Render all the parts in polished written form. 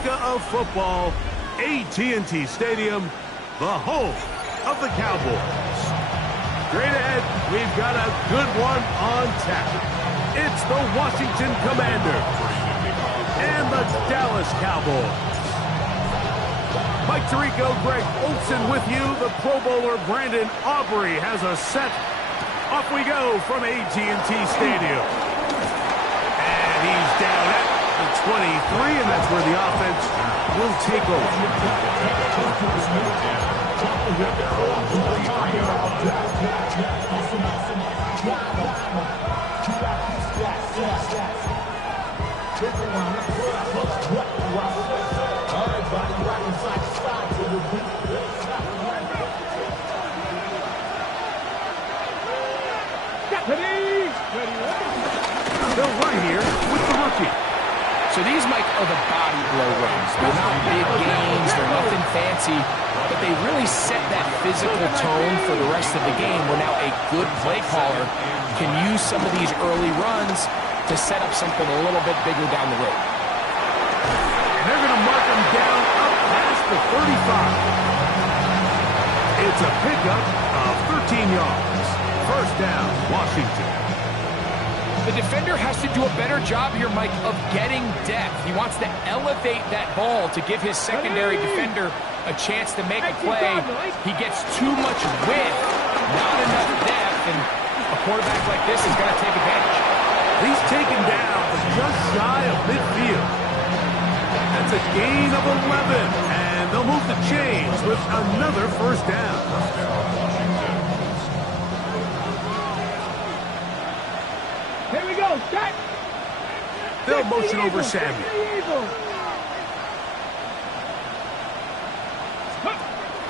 Mecca of football, AT&T Stadium, the home of the Cowboys. Straight ahead, we've got a good one on tap. It's the Washington Commanders and the Dallas Cowboys. Mike Tirico, Greg Olsen with you. The Pro Bowler Brandon Aubrey has a set. Off we go from AT&T Stadium. And he's down at the 23, and that's where the offense will take over. They'll run here with the rookie. So these, Mike, are the body blow runs. They're not big gains, they're nothing fancy, but they really set that physical tone for the rest of the game where now a good play caller can use some of these early runs to set up something a little bit bigger down the road. And they're going to mark them down up past the 35. It's a pickup of 13 yards. First down, Washington. The defender has to do a better job here, Mike, of getting depth. He wants to elevate that ball to give his secondary defender a chance to make a play. He gets too much width, not enough depth, and a quarterback like this is going to take advantage. He's taken down, but just shy of midfield. That's a gain of 11, and they'll move the chains with another first down. Here we go, set. They'll motion over Samuel.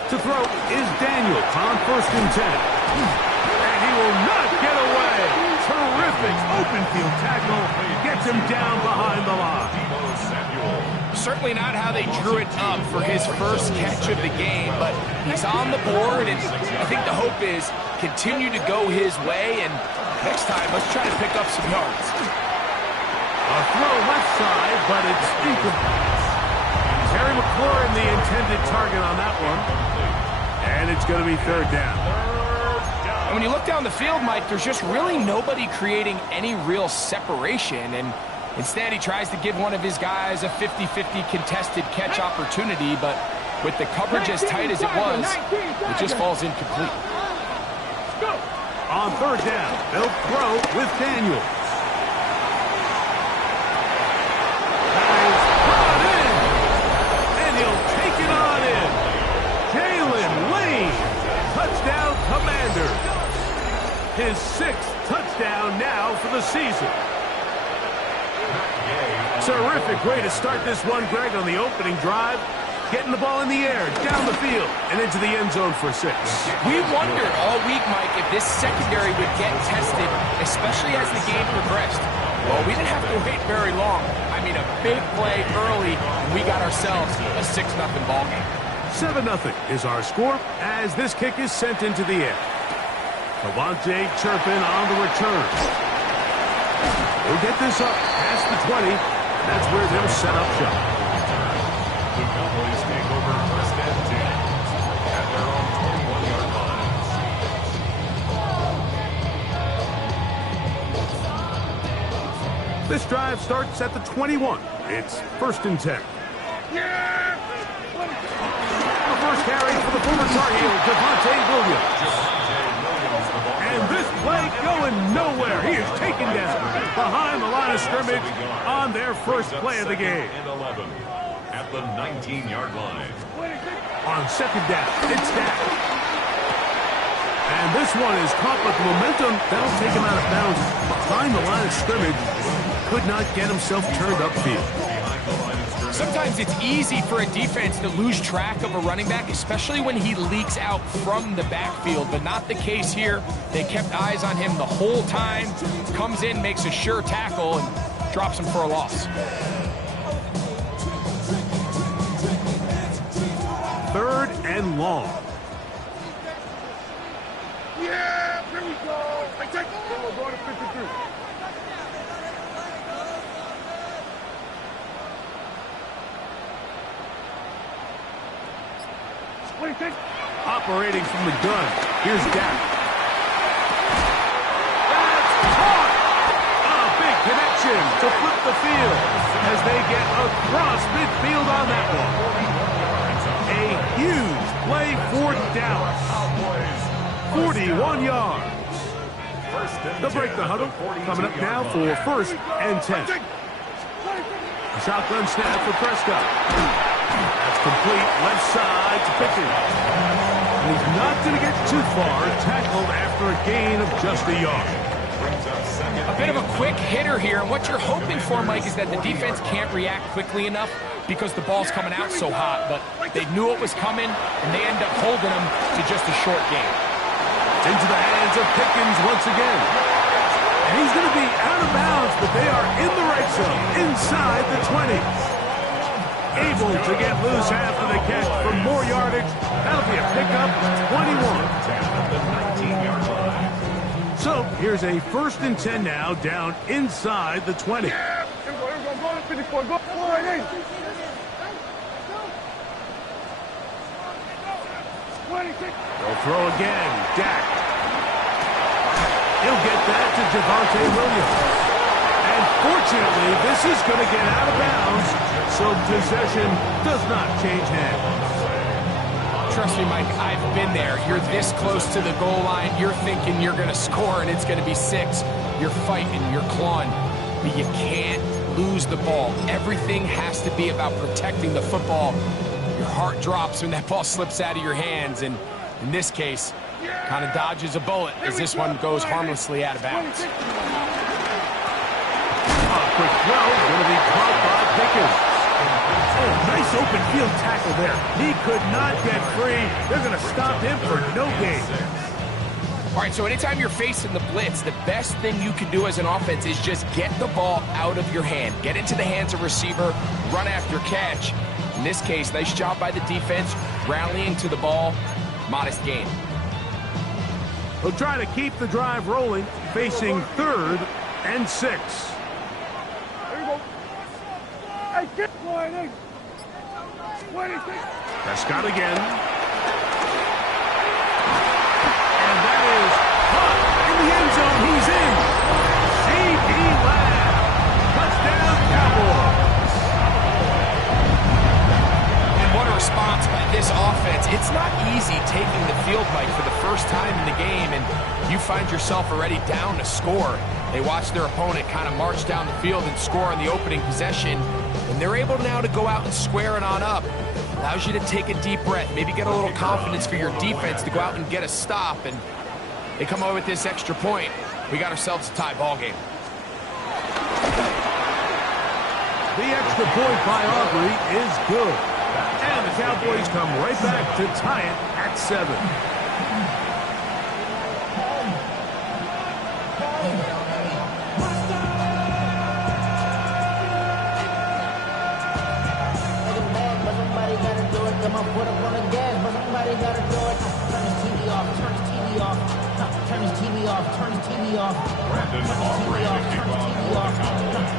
To throw is Daniel on 1st and 10. And he will not get away. Terrific open field tackle. Gets him down behind the line. Certainly not how they drew it up for his first catch of the game, but he's on the board, and I think the hope is continue to go his way, and next time, let's try to pick up some yards. A throw left side, but it's incomplete. Terry McLaurin, the intended target on that one. And it's going to be 3rd down. And when you look down the field, Mike, there's just really nobody creating any real separation. And instead, he tries to give one of his guys a 50-50 contested catch opportunity. But with the coverage as tight as it was, it just falls incomplete. On 3rd down, they'll throw with Daniels. Nice brought in. And he'll take it on in. Jalen Lane. Touchdown, Commander. His 6th touchdown now for the season. Terrific way to start this one, Greg, on the opening drive. Getting the ball in the air, down the field, and into the end zone for 6. We wondered all week, Mike, if this secondary would get tested, especially as the game progressed. Well, we didn't have to wait very long. I mean, a big play early, and we got ourselves a 6-0 ball game. 7-0 is our score as this kick is sent into the air. Cavante Turpin on the return. He'll get this up past the 20, and that's where they'll set up shop. The Cowboys take over 1st and 10 at their own 21-yard line. This drive starts at the 21. It's 1st and 10. The first carry for the former Tar Heel, Javonte Williams. And this play going nowhere. He is taken down behind the line of scrimmage on their first play of the game. And 11 at the 19-yard line. On 2nd down, it's Dak. And this one is caught with momentum. That'll take him out of bounds behind the line of scrimmage. Could not get himself turned upfield. Sometimes it's easy for a defense to lose track of a running back, especially when he leaks out from the backfield, but not the case here. They kept eyes on him the whole time. Comes in, makes a sure tackle, and drops him for a loss. 3rd and long. Yeah, here we go. I take the ball, go to 53. Operating from the gun. Here's Dak. That's caught! A big connection to flip the field as they get across midfield on that one. A huge play for Dallas. 41 yards. They'll break the huddle. Coming up now for 1st and 10. Shotgun snap for Prescott. That's complete. Left side to Pickens. He's not going to get too far. Tackled after a gain of just a yard. A bit of a quick hitter here, and what you're hoping for, Mike, is that the defense can't react quickly enough because the ball's coming out so hot, but they knew it was coming, and they end up holding them to just a short game. Into the hands of Pickens once again. And he's going to be out of bounds, but they are in the right zone, inside the 20. Able to get loose after the catch for more yardage. That'll be a pickup of 21. So here's a 1st and 10 now, down inside the 20. They'll throw again. Dak. He'll get that to Javonte Williams. And fortunately, this is going to get out of bounds, so possession does not change hands. Trust me, Mike, I've been there. You're this close to the goal line. You're thinking you're going to score, and it's going to be 6. You're fighting. You're clawing. But you can't lose the ball. Everything has to be about protecting the football. Your heart drops when that ball slips out of your hands, and in this case, kind of dodges a bullet as this one goes harmlessly out of bounds. Quick throw, going to be caught by Pickens. Oh, nice open field tackle there. He could not get free. They're going to stop him for no gain. All right, so anytime you're facing the blitz, the best thing you can do as an offense is just get the ball out of your hand. Get into the hands of receiver, run after catch. In this case, nice job by the defense, rallying to the ball, modest gain. They'll try to keep the drive rolling, facing 3rd and 6. Prescott again. And that is caught in the end zone. He's in. C.D. Lamb. Touchdown, Cowboys. And what a response by this offense. It's not easy taking the field, Mike, for the first time in the game, and you find yourself already down to score. They watch their opponent kind of march down the field and score on the opening possession, and they're able now to go out and square it on up. Allows you to take a deep breath, maybe get a little confidence for your defense to go out and get a stop, and they come away with this extra point. We got ourselves a tie ball game. The extra point by Aubrey is good. And the Cowboys come right back to tie it at 7. Come on, put up on the gas, but somebody gotta do it. Turn his TV off, turn his TV off. Turn his TV off, turn his TV off. Turn his TV off, turn his TV off.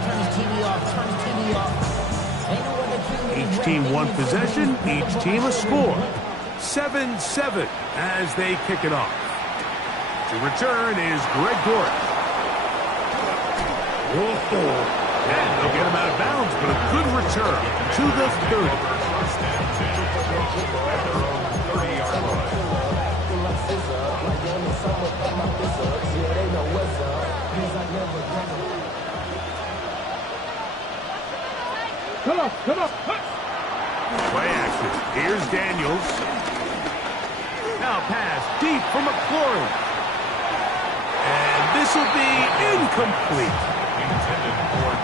Turn his TV off, turn his TV off. Each team one possession, each team a score. 7-7 as they kick it off. To return is Greg Dortch. And they'll get him out of bounds, but a good return to the 30. Come on. Play action. Here's Daniels. Now pass deep for McLaurin. And this will be incomplete.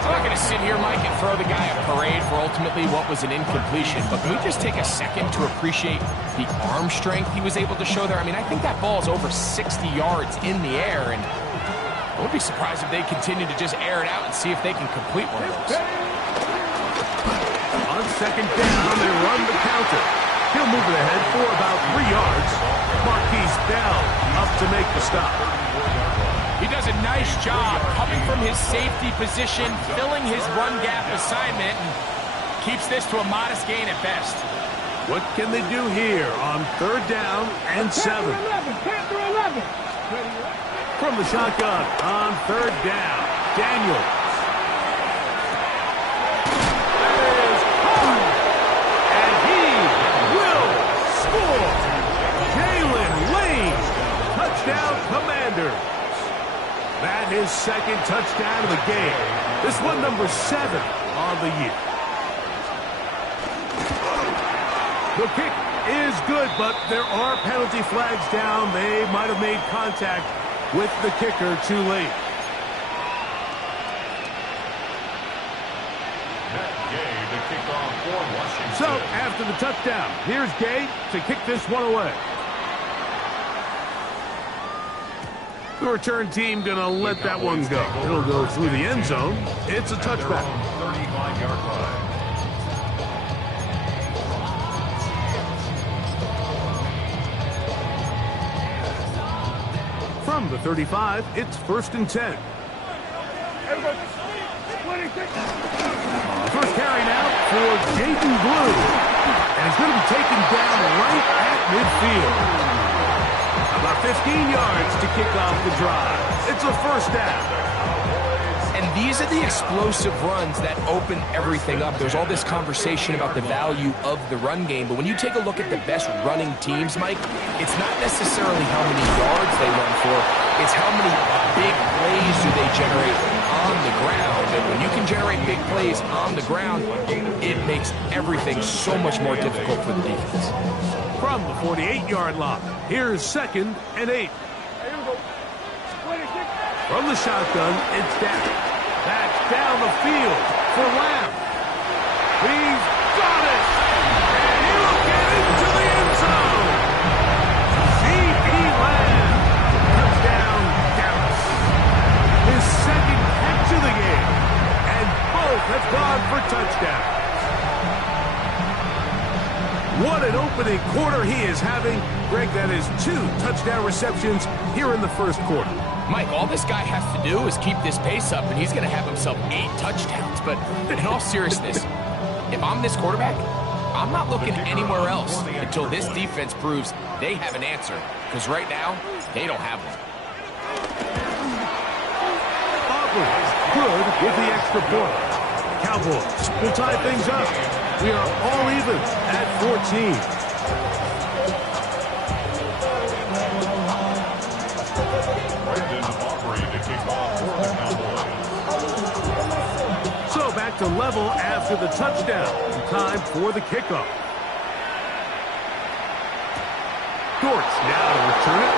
I'm not going to sit here, Mike, and throw the guy a parade for ultimately what was an incompletion, but can we just take a second to appreciate the arm strength he was able to show there? I mean, I think that ball is over 60 yards in the air, and I would be surprised if they continue to just air it out and see if they can complete one of those. On second down, they run the counter. He'll move it ahead for about 3 yards. Marquise Bell up to make the stop. He does a nice job coming from his safety position, filling his run gap assignment, and keeps this to a modest gain at best. What can they do here on 3rd down and 7? Panther 11. From the shotgun on 3rd down, Daniels. That is home. And he will score. Jalen Lane. Touchdown, Commanders. That is 2nd touchdown of the game. This one number 7 on the year. The kick is good, but there are penalty flags down. They might have made contact with the kicker too late. Gay to kick off for Washington. So, after the touchdown, here's Gay to kick this one away. The return team going to let that one go. It'll go through the end zone. It's a touchback. 35-yard line. From the 35, it's 1st and 10. First carry now for Jaden Blue. And he's going to be taken down right at midfield. About 15 yards to kick off the drive. It's a 1st down. And these are the explosive runs that open everything up. There's all this conversation about the value of the run game, but when you take a look at the best running teams, Mike, it's not necessarily how many yards they run for, it's how many big plays do they generate on the ground. And when you can generate big plays on the ground, it makes everything so much more difficult for the defense. From the 48-yard line, here's 2nd and 8. From the shotgun, it's down. That's down the field for Lamb. He's got it! And he will get into the end zone! C.P. Lamb. Touchdown, Dallas. His 2nd catch of the game. And both have gone for touchdowns. What an opening quarter he is having. Greg, that is 2 touchdown receptions here in the 1st quarter. Mike, all this guy has to do is keep this pace up, and he's going to have himself 8 touchdowns. But in all seriousness, if I'm this quarterback, I'm not looking anywhere else until this defense proves they have an answer. Because right now, they don't have one. Aubrey, good with the extra point. Cowboys will tie things up. We are all even at 14. So back to level after the touchdown. Time for the kickoff. Dortz now to return it.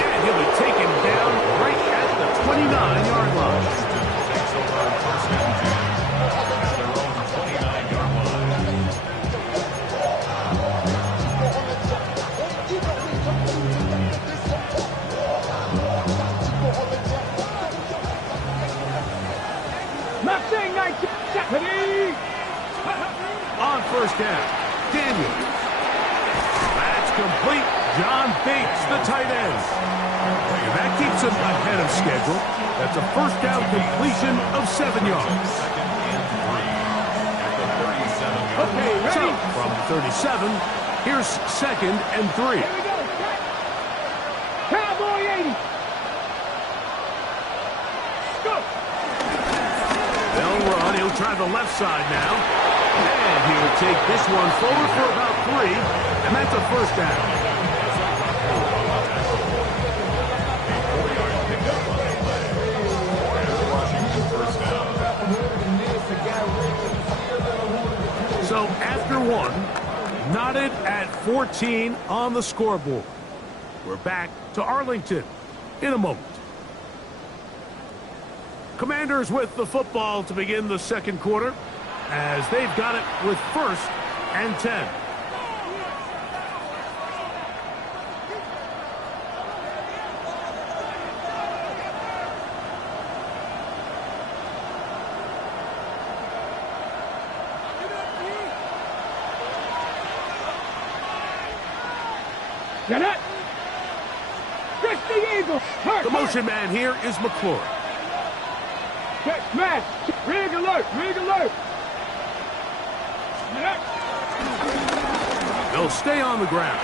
And he'll be taken down right at the 29-yard line. On 1st down, Daniels. That's complete. John Bates, the tight end. And that keeps him ahead of schedule. That's a 1st down completion of 7 yards. Okay, ready? So, from the 37, here's 2nd and 3. Here we go. Cowboy 80. Go. They'll run. He'll try the left side now. And he'll take this one forward for about 3. And that's a 1st down. So after 1, knotted at 14 on the scoreboard. We're back to Arlington in a moment. Commanders with the football to begin the 2nd quarter as they've got it with 1st and 10. Get it. Chris the Eagle. The motion man here is McClure. Get smash. Rig alert. Rig alert. They'll stay on the ground.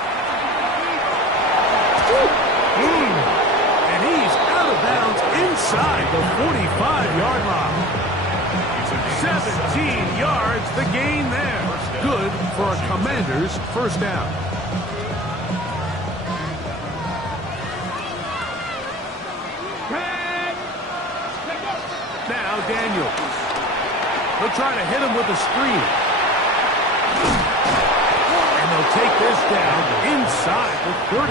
And he's out of bounds inside the 45-yard line. 17 yards, the gain there. Good for a Commander's first down. Now Daniels. They'll try to hit him with a screen. And they'll take this down inside the 35.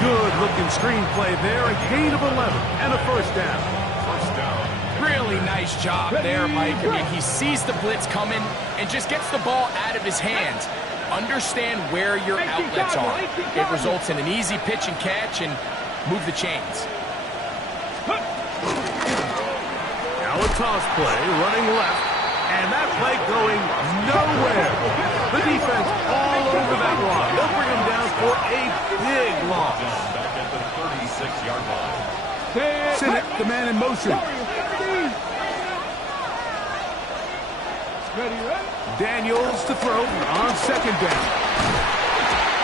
Good-looking screenplay there. A gain of 11 and a first down. Really nice job there, Mike. I mean, he sees the blitz coming and just gets the ball out of his hands. Understand where your outlets are. It results in an easy pitch and catch and move the chains. Now a toss play, running left, and that play going nowhere. The defense all over that run. They'll bring him down for a big loss. Back at the 36-yard line. Sinnott, the man in motion. Daniels to throw on second down.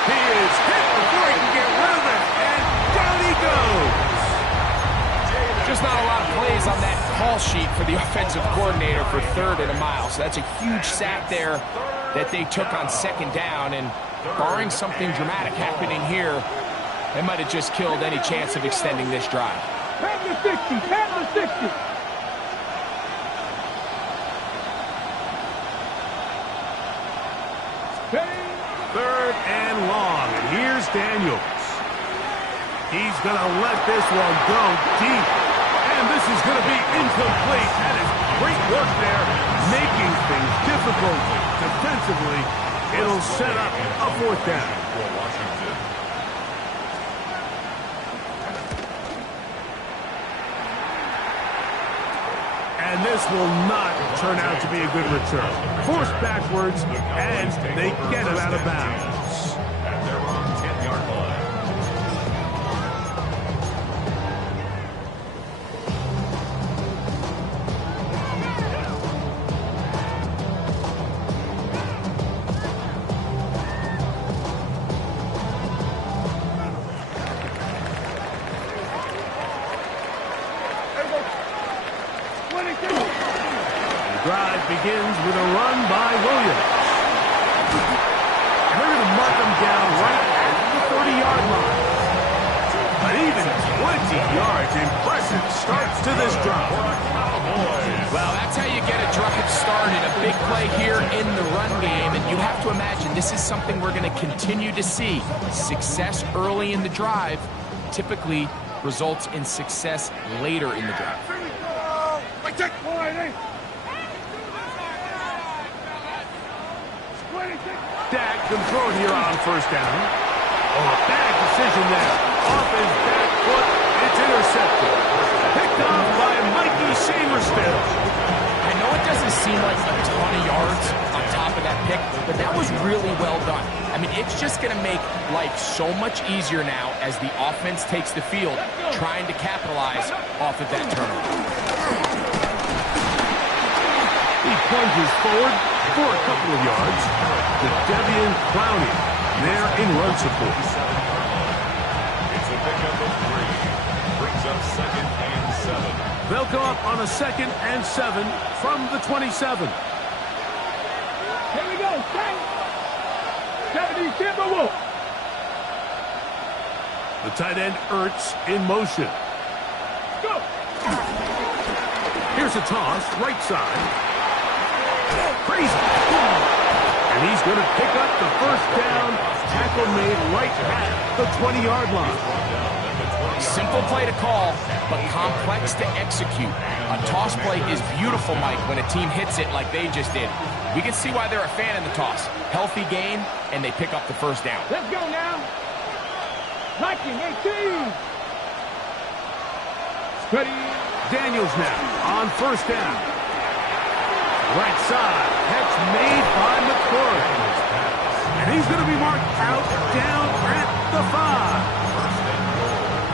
He is hit before he can get rid of it, and down he goes. Just not a lot of plays on that call sheet for the offensive coordinator for 3rd and a mile. So that's a huge sack there that they took on second down, and barring something dramatic happening here, they might have just killed any chance of extending this drive. Pat the 60, pat the 60. Third and long, and here's Daniels. He's going to let this one go deep, and this is going to be incomplete. That is great work there, making things difficult defensively. It'll set up a 4th down. And this will not turn out to be a good return. Forced backwards, and they get it out of bounds. At their own 10-yard line. Drive begins with a run by Williams. And they're going to mark him down right at the 30-yard line. But even 20 yards, impressive starts to this drive. Well, that's how you get a drive started. A big play here in the run game, and you have to imagine this is something we're going to continue to see. Success early in the drive typically results in success later in the drive. Dak can throw it here on first down. Oh, a bad decision there. Off his back foot, it's intercepted. Picked off by Mikey Saberstead. I know it doesn't seem like a ton of yards on top of that pick, but that was really well done. I mean, it's just going to make life so much easier now as the offense takes the field, trying to capitalize off of that turnover. He plunges forward for a couple of yards. To Devian Clowney there in run support. It's a pickup of 3. Brings up 2nd and 7. They'll go up on a 2nd and 7 from the 27. Here we go, 70 Timberwolves. The tight end Ertz in motion. Go. Here's a toss, right side. Crazy. And he's going to pick up the first down. Tackle made right at the 20-yard line. Simple play to call, but complex to execute. A toss play is beautiful, Mike, when a team hits it like they just did. We can see why they're a fan of the toss. Healthy gain, and they pick up the first down. Let's go now. Liking 18. Ready. Daniels now on first down. Right side, catch made by McCoy. And he's going to be marked out down at the 5.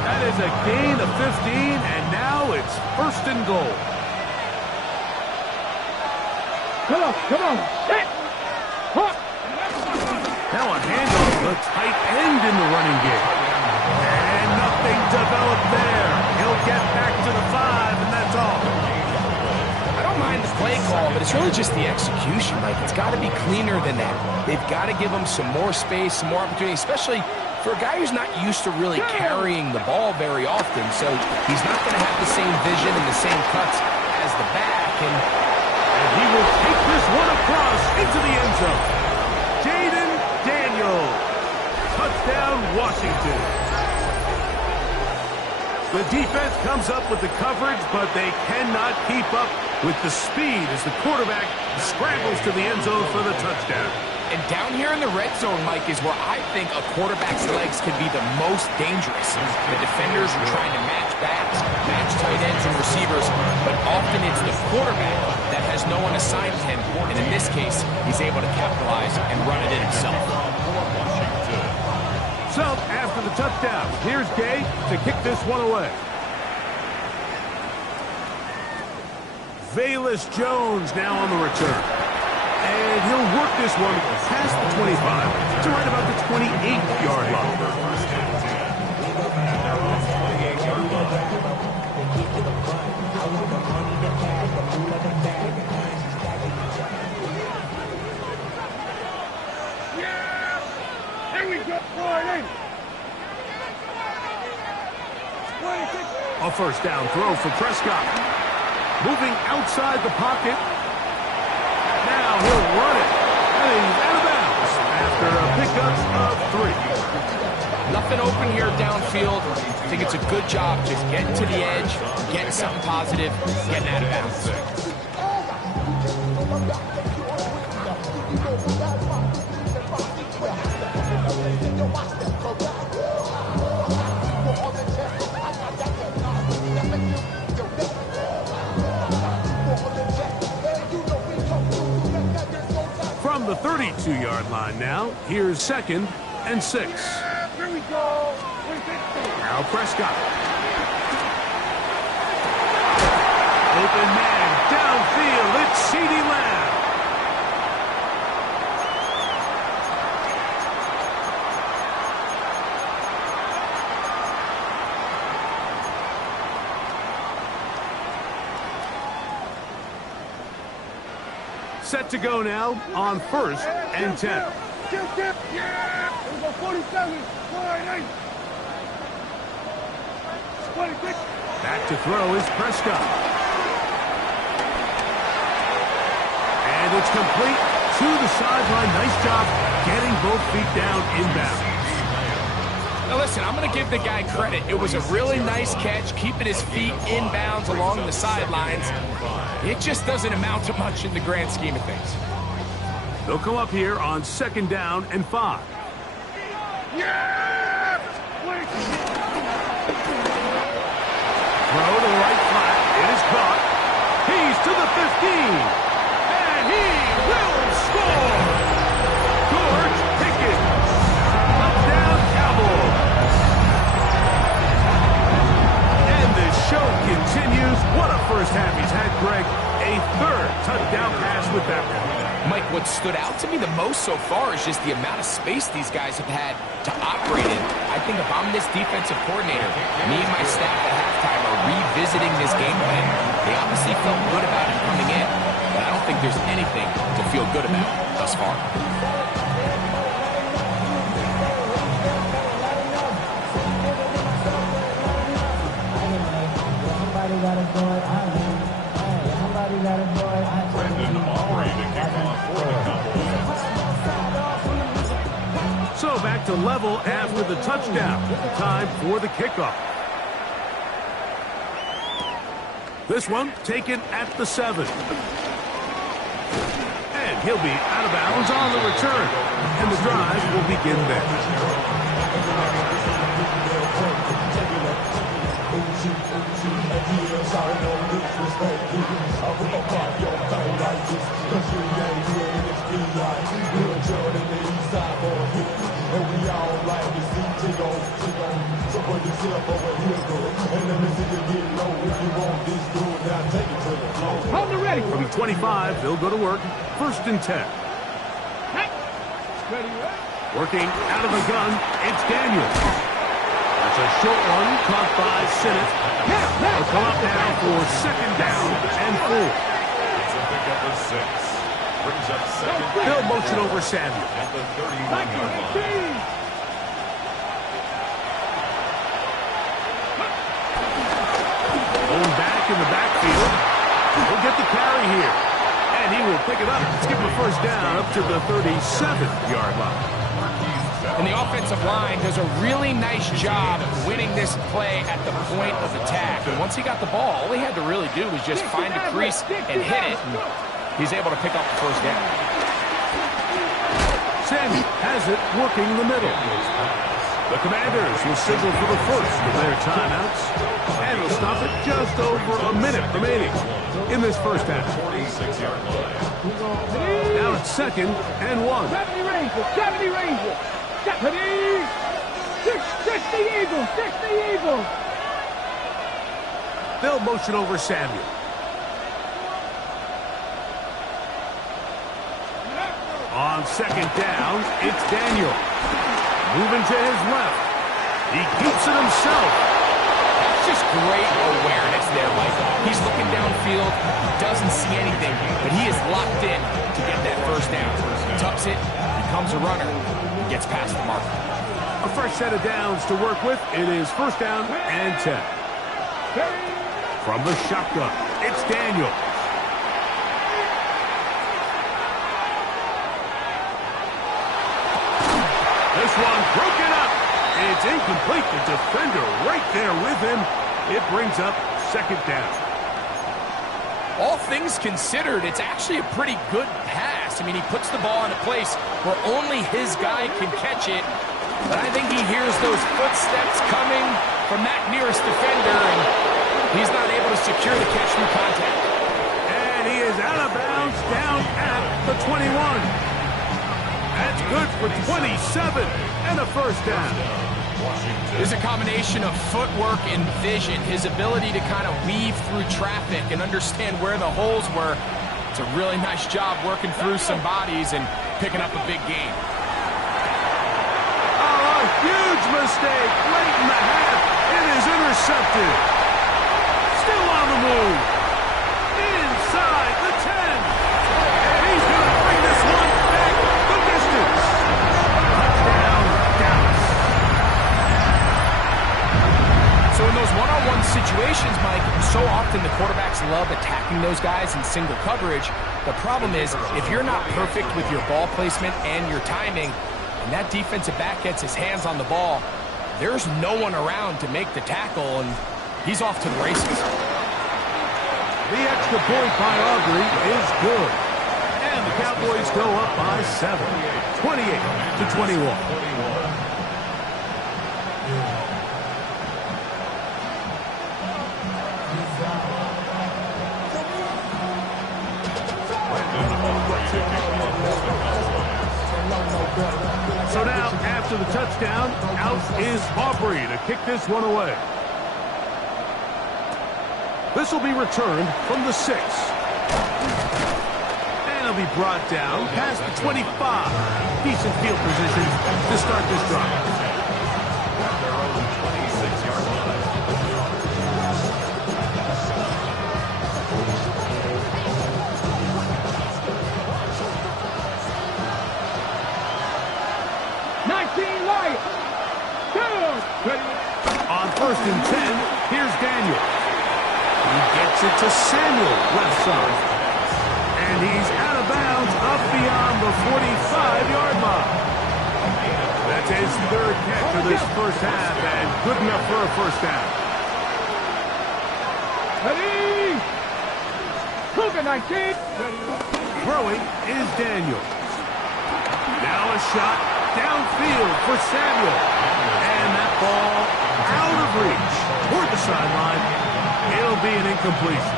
That is a gain of 15, and now it's 1st and goal. Come on. Hit. Hook. Now a handoff to the tight end in the running game. And nothing developed there. He'll get back to the 5, and that's all. I don't mind the play call, but it's really just the execution. Like, it's got to be cleaner than that. They've got to give him some more space, some more opportunity, especially for a guy who's not used to really carrying the ball very often. So he's not going to have the same vision and the same cuts as the back. And he will take this one across into the end zone. Jaden Daniels. Touchdown, Washington. The defense comes up with the coverage, but they cannot keep up with the speed as the quarterback scrambles to the end zone for the touchdown. And down here in the red zone, Mike, is where I think a quarterback's legs can be the most dangerous. The defenders are trying to match backs, match tight ends and receivers, but often it's the quarterback that has no one assigned to him. And in this case, he's able to capitalize and run it in himself. So, after the touchdown, here's Gay to kick this one away. Velus Jones now on the return. And he'll work this one past the 25 to right about the 28-yard line. Yeah! Here we go. A first down throw for Prescott. Moving outside the pocket. Now he'll run it. And he's out of bounds after a pickup of 3. Nothing open here downfield. I think it's a good job just getting to the edge, getting something positive, getting out of bounds. From the 32-yard line now, here's 2nd and 6. Here we go. Now Prescott. Open man downfield. It's CeeDee Lamb. Set to go now on 1st and 10. Yeah! Here we go, 47, 48. 26. Back to throw is Prescott. And it's complete to the sideline. Nice job getting both feet down inbound. Now listen, I'm going to give the guy credit. It was a really nice catch, keeping his feet inbounds along the sidelines. It just doesn't amount to much in the grand scheme of things. They'll come up here on 2nd down and 5. Yeah! Throw to the right flat. It is caught. He's to the 15. And he will score. George Pickens. Touchdown Cowboys. And the show continues. What a first half he's had, Greg. A 3rd touchdown pass with that one. Mike, what stood out to me the most so far is just the amount of space these guys have had to operate in. I think if I'm this defensive coordinator, me and my staff at halftime are revisiting this game plan. They obviously felt good about it coming in, but I don't think there's anything to feel good about thus far. So back to level after the touchdown. Time for the kickoff. This one taken at the 7. And he'll be out of bounds on the return. And the drive will begin there. Hold it ready. From the 25, they'll go to work. 1st and 10. Ready, Working out of the gun, it's Daniel. That's a short one caught by Sinnott. They'll come up now for 2nd down and 4. It's a pickup of 6. Brings up 2nd They'll motion over Samuel. at the 31-yard line. Going back in the backfield. He'll get the carry here. And he will pick it up. Let's give him a 1st down up to the 37-yard line. And the offensive line does a really nice job winning this play at the point of attack. And once he got the ball, all he had to really do was just find the crease and hit it. And he's able to pick up the 1st down. Sandy has it working the middle. The Commanders will signal for the 1st of their timeouts. And will stop it just over a minute remaining in this 1st half. 46-yard line. Now it's 2nd and 1. 70 Rangers, 70 Rangers. 70. 60 Eagles, 60 Eagles. They'll motion over Samuel. On 2nd down, it's Daniel. Moving to his left. He keeps it himself. That's just great awareness there, Mike. He's looking downfield, doesn't see anything, but he is locked in to get that 1st down. Tucks it, becomes a runner, gets past the mark. A fresh set of downs to work with. It is 1st down and 10. From the shotgun, it's Daniel. This one broken up. It's incomplete. The defender right there with him. It brings up 2nd down. All things considered, it's actually a pretty good pass. I mean, he puts the ball in a place where only his guy can catch it. But I think he hears those footsteps coming from that nearest defender, and he's not able to secure the catch through contact. And he is out of bounds down at the 21. That's good for 27 and a 1st down. There's a combination of footwork and vision, his ability to kind of weave through traffic and understand where the holes were. It's a really nice job working through some bodies and picking up a big gain. Oh, a huge mistake late in the half. It is intercepted. Still on the move. Inside the 10. And he's going to bring this one back the distance. Touchdown, Dallas. So in those one-on-one situations, Mike, so often the quarterbacks love attacking those guys in single coverage. The problem is, if you're not perfect with your ball placement and your timing, and that defensive back gets his hands on the ball, there's no one around to make the tackle, and he's off to the races. The extra point by Aubrey is good. And the Cowboys go up by 7, 28-21. So now, after the touchdown, out is Aubrey to kick this one away. This will be returned from the 6. And it'll be brought down past the 25. Decent field position to start this drive. Their own 26-yard line. On 1st and 10, here's Daniel. He gets it to Samuel, left side. And he's out of bounds up beyond the 45-yard line. That's his 3rd catch of this 1st half, and good enough for a 1st down. Ready? Cougar 19. Throwing is Daniel. Now a shot downfield for Samuel. And that ball out of reach toward the sideline. It'll be an incompletion.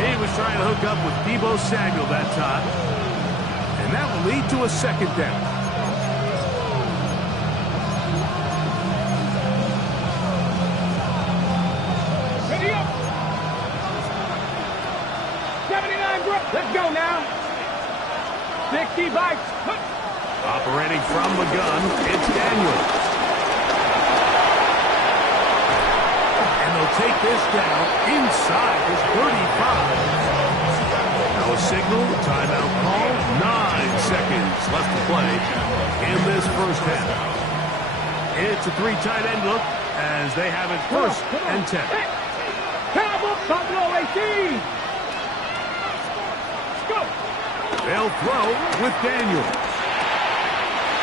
He was trying to hook up with Deebo Samuel that time. And that will lead to a 2nd down. Ready up. 60 bites. Operating from the gun, it's Daniels. And they'll take this down inside his 35. Now a signal, timeout call, 9 seconds left to play in this first half. It's a 3 tight end look as they have it first and 10. Cowboys, Pablo 18. Go. They'll throw with Daniels.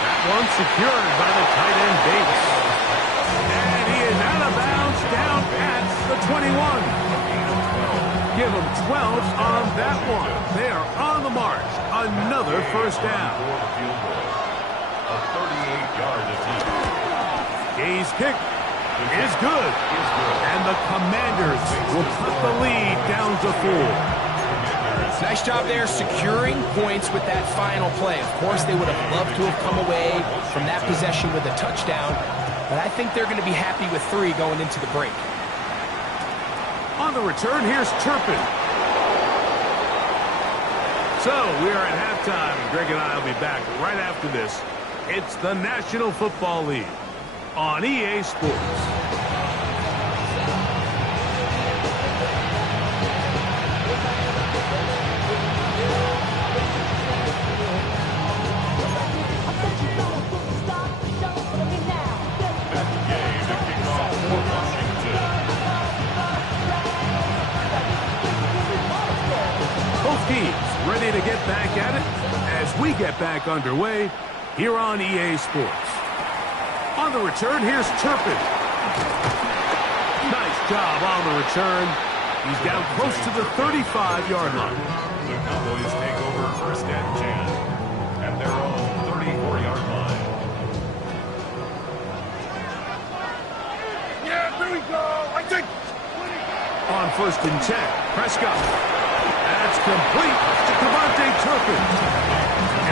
That one secured by the tight end Davis. And he is out of bounds down at the 21. Give them 12 on that one. They are on the march. Another first down. A 38-yard attempt. Gay's kick is good. And the Commanders will cut the lead down to 4. Nice job there securing points with that final play. Of course, they would have loved to have come away from that possession with a touchdown, but I think they're going to be happy with 3 going into the break. On the return, here's Turpin. So, we are at halftime. Greg and I will be back right after this. It's the National Football League on EA Sports. Both teams ready to get back at it as we get back underway here on EA Sports. On the return, here's Turpin. Nice job on the return. He's down close to the 35-yard line. The Cowboys take over first and 10 at their own 34-yard line. Yeah, here we go. I think. On first and 10, Prescott. That's complete to Devontae Turpin.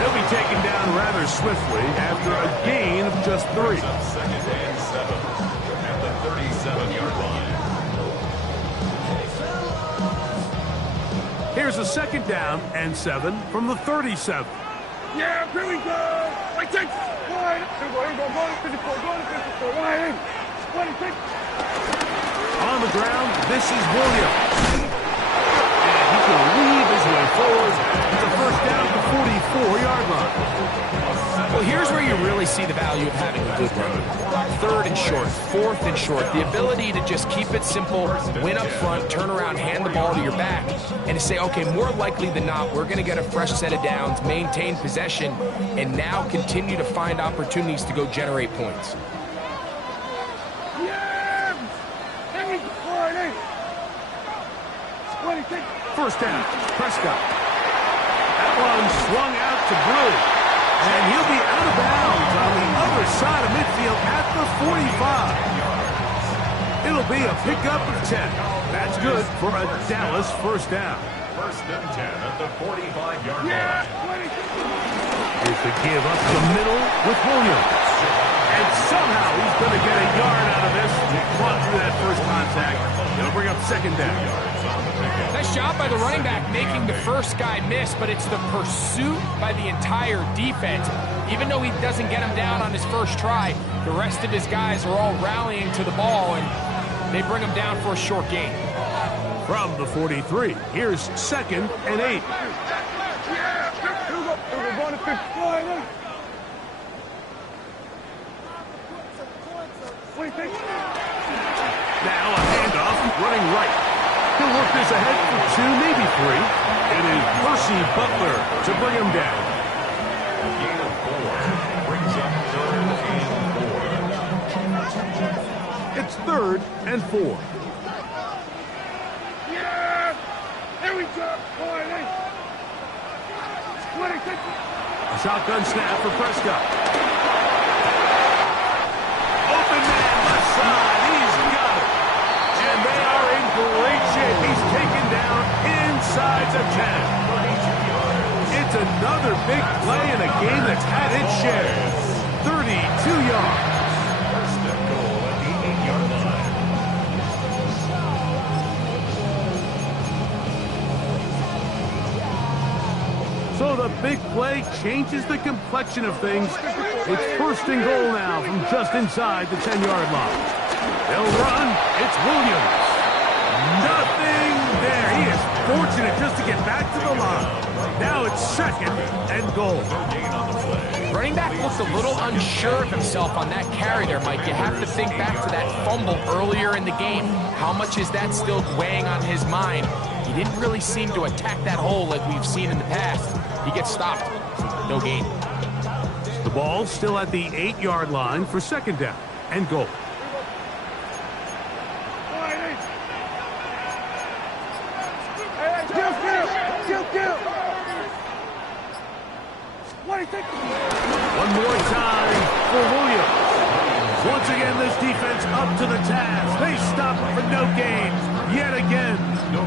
He'll be taken down rather swiftly after a gain of just 3. Second and 7 at the 37-yard line. Here's a second down and 7 from the 37. Yeah, here we go. I think. On the ground, this is Williams. And he can weave his way forward. It's a first down to the 44-yard line. Well, here's where you really see the value of having a good run. 3rd and short, 4th and short. The ability to just keep it simple, win up front, turn around, hand the ball to your back, and to say, okay, more likely than not, we're going to get a fresh set of downs, maintain possession, and now continue to find opportunities to go generate points. First down, Prescott. That one swung out to Brew. And he'll be out of bounds on the other side of midfield at the 45. It'll be a pickup of 10. That's good for a Dallas first down. First and 10 at the 45-yard line. Here's the give up the middle with Williams. And somehow he's going to get a yard out of this. He fought through that first contact. It'll bring up second down. Nice job by the running back making the first guy miss, but it's the pursuit by the entire defense. Even though he doesn't get him down on his first try, the rest of his guys are all rallying to the ball, and they bring him down for a short gain. From the 43, here's second and 8. Now a handoff, running right. He'll work this ahead for 2, maybe 3. It is Percy Butler to bring him down. Gain of 4 brings up 3rd and 4. It's 3rd and 4. Yeah! Here we go. A shotgun snap for Prescott. Open man left side. He's got it. And they are in great shape. He's taken down inside the 10. It's another big play in a game that's had its share. 32 yards. First and goal at the 8-yard line. So the big play changes the complexion of things. It's 1st and goal now from just inside the 10-yard line. They'll run. It's Williams. Nothing there. He is fortunate just to get back to the line. Now it's 2nd and goal. Running back looked a little unsure of himself on that carry there, Mike. You have to think back to that fumble earlier in the game. How much is that still weighing on his mind? He didn't really seem to attack that hole like we've seen in the past. He gets stopped. No gain. The ball still at the 8-yard line for 2nd down and goal. One more time for Williams. Once again, this defense up to the task. They stop it for no gain yet again.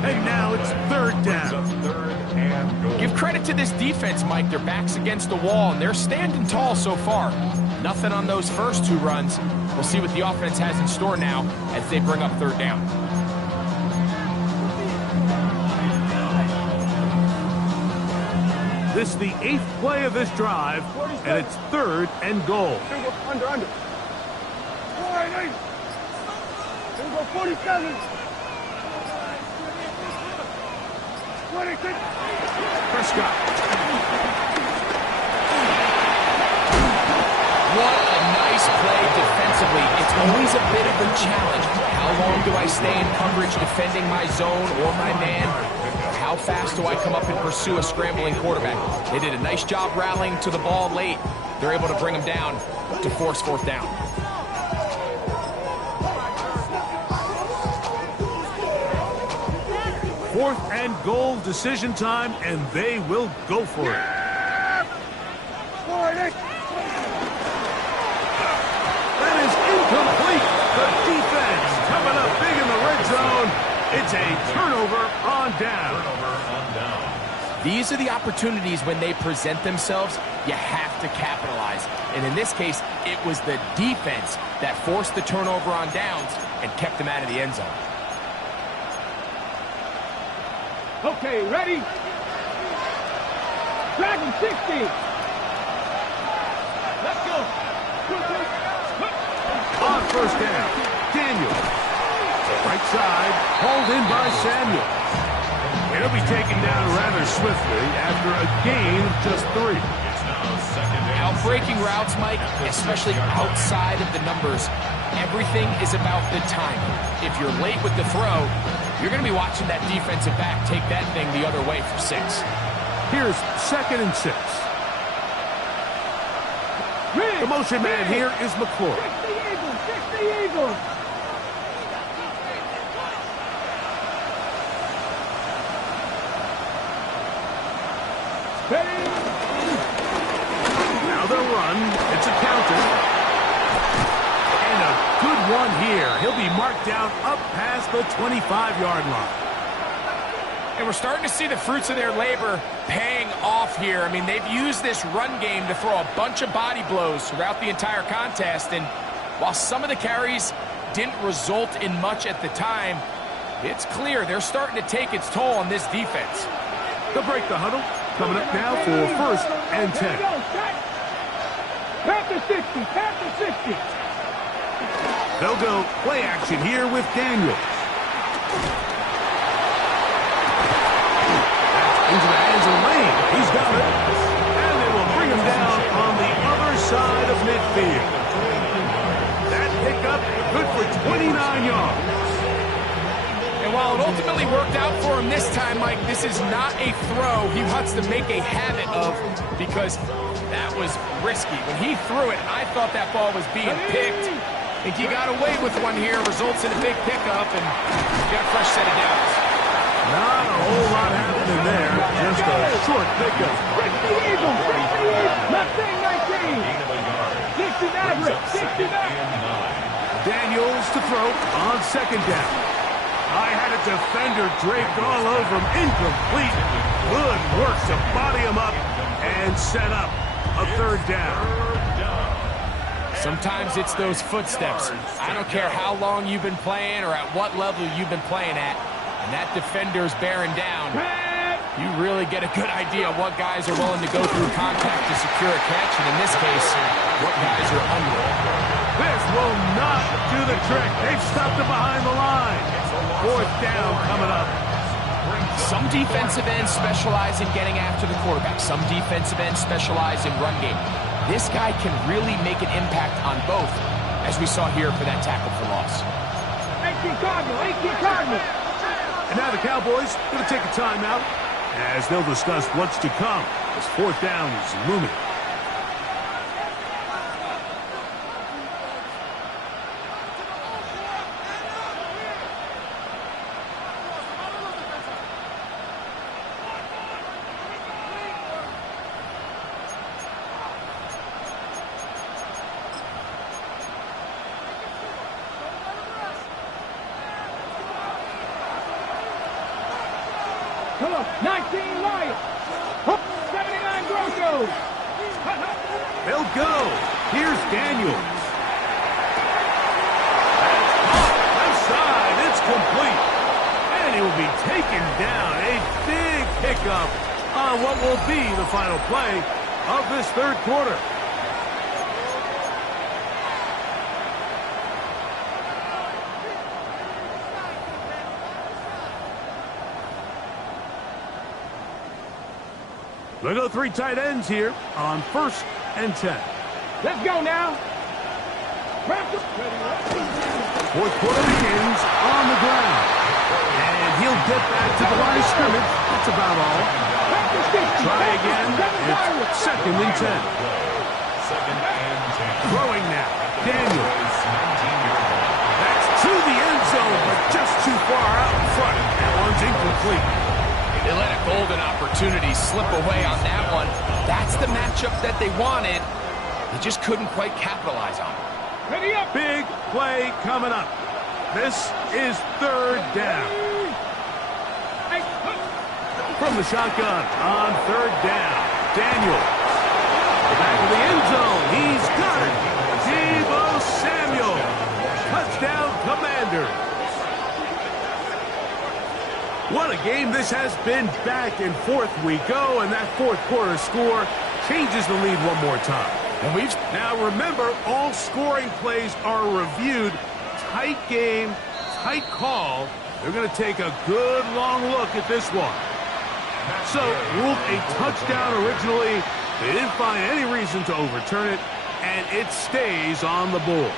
And now it's 3rd down. Give credit to this defense, Mike. Their back's against the wall, and they're standing tall so far. Nothing on those first 2 runs. We'll see what the offense has in store now as they bring up 3rd down. This is the 8th play of this drive, and it's 3rd and goal. Under. 47. 26. Prescott. What a nice play defensively. It's always a bit of a challenge. How long do I stay in coverage defending my zone or my man? How fast do I come up and pursue a scrambling quarterback? They did a nice job rallying to the ball late. They're able to bring him down to force 4th down. Fourth and goal, decision time, and they will go for it. That is incomplete. The defense coming up big in the red zone. It's a turnover on down. These are the opportunities when they present themselves, you have to capitalize. And in this case, it was the defense that forced the turnover on downs and kept them out of the end zone. Okay, ready? Dragon 60. Let's go. On 1st down, Daniel. Right side, hauled in by Samuel. He'll be taken down rather swiftly after a gain of just 3. Outbreaking routes, Mike, especially outside of the numbers, everything is about the timing. If you're late with the throw, you're going to be watching that defensive back take that thing the other way for 6. Here's 2nd and 6. The motion man here is McClure. 60 Eagles. Now they'll run. It's a counter. And a good one here. He'll be marked down up past the 25-yard line. And we're starting to see the fruits of their labor paying off here. I mean, they've used this run game to throw a bunch of body blows throughout the entire contest. And while some of the carries didn't result in much at the time, it's clear they're starting to take its toll on this defense. They'll break the huddle. Coming up now for 1st and 10. Panther 60. Panther 60. They'll go play action here with Daniel. Into the hands of Lane. He's got it. And they will bring him down on the other side of midfield. That pickup good for 29 yards. And while it ultimately worked out for him this time, Mike, this is not a throw he wants to make a habit of because that was risky. When he threw it, I thought that ball was being picked. I think he got away with one here, results in a big pickup, and got a fresh set of downs. Not a whole lot happening there. Just a short pickup. 60 Eagles. 60 Eagles. Left thing 19. 60 average. 60 Daniels to throw on 2nd down. I had a defender draped all over him. Incomplete. Good work to body him up and set up a 3rd down. Sometimes it's those footsteps. I don't care how long you've been playing or at what level you've been playing at. And that defender's bearing down. You really get a good idea of what guys are willing to go through contact to secure a catch, and in this case, what guys are unwilling. This will not do the trick. They've stopped it behind the line. 4th down coming up. Some defensive ends specialize in getting after the quarterback. Some defensive ends specialize in run game. This guy can really make an impact on both, as we saw here for that tackle for loss. 18 Cardinal, 18 Cardinal. And now the Cowboys going to take a timeout as they'll discuss what's to come as 4th down is looming. Come on, 19 Lions. 79 Broncos. They'll go. Here's Daniels. Left side, it's complete. And he will be taken down. A big pickup on what will be the final play of this 3rd quarter. They'll go 3 tight ends here on 1st and 10. Let's go now. 4th quarter begins on the ground. And he'll get back to the line of scrimmage. That's about all. Try again. It's 2nd and 10. 2nd and 10. Throwing now. Daniels. That's to the end zone, but just too far out in front. That one's incomplete. They let a golden opportunity slip away on that one. That's the matchup that they wanted. They just couldn't quite capitalize on it. Ready up. Big play coming up. This is 3rd down. From the shotgun on 3rd down. Daniels. Back to the end zone. He's got it. Deebo Samuel. Touchdown, Commanders. What a game this has been. Back and forth we go, and that 4th quarter score changes the lead one more time. And now remember, all scoring plays are reviewed. Tight game, tight call. They're going to take a good long look at this one. So, ruled a touchdown originally. They didn't find any reason to overturn it, and it stays on the board.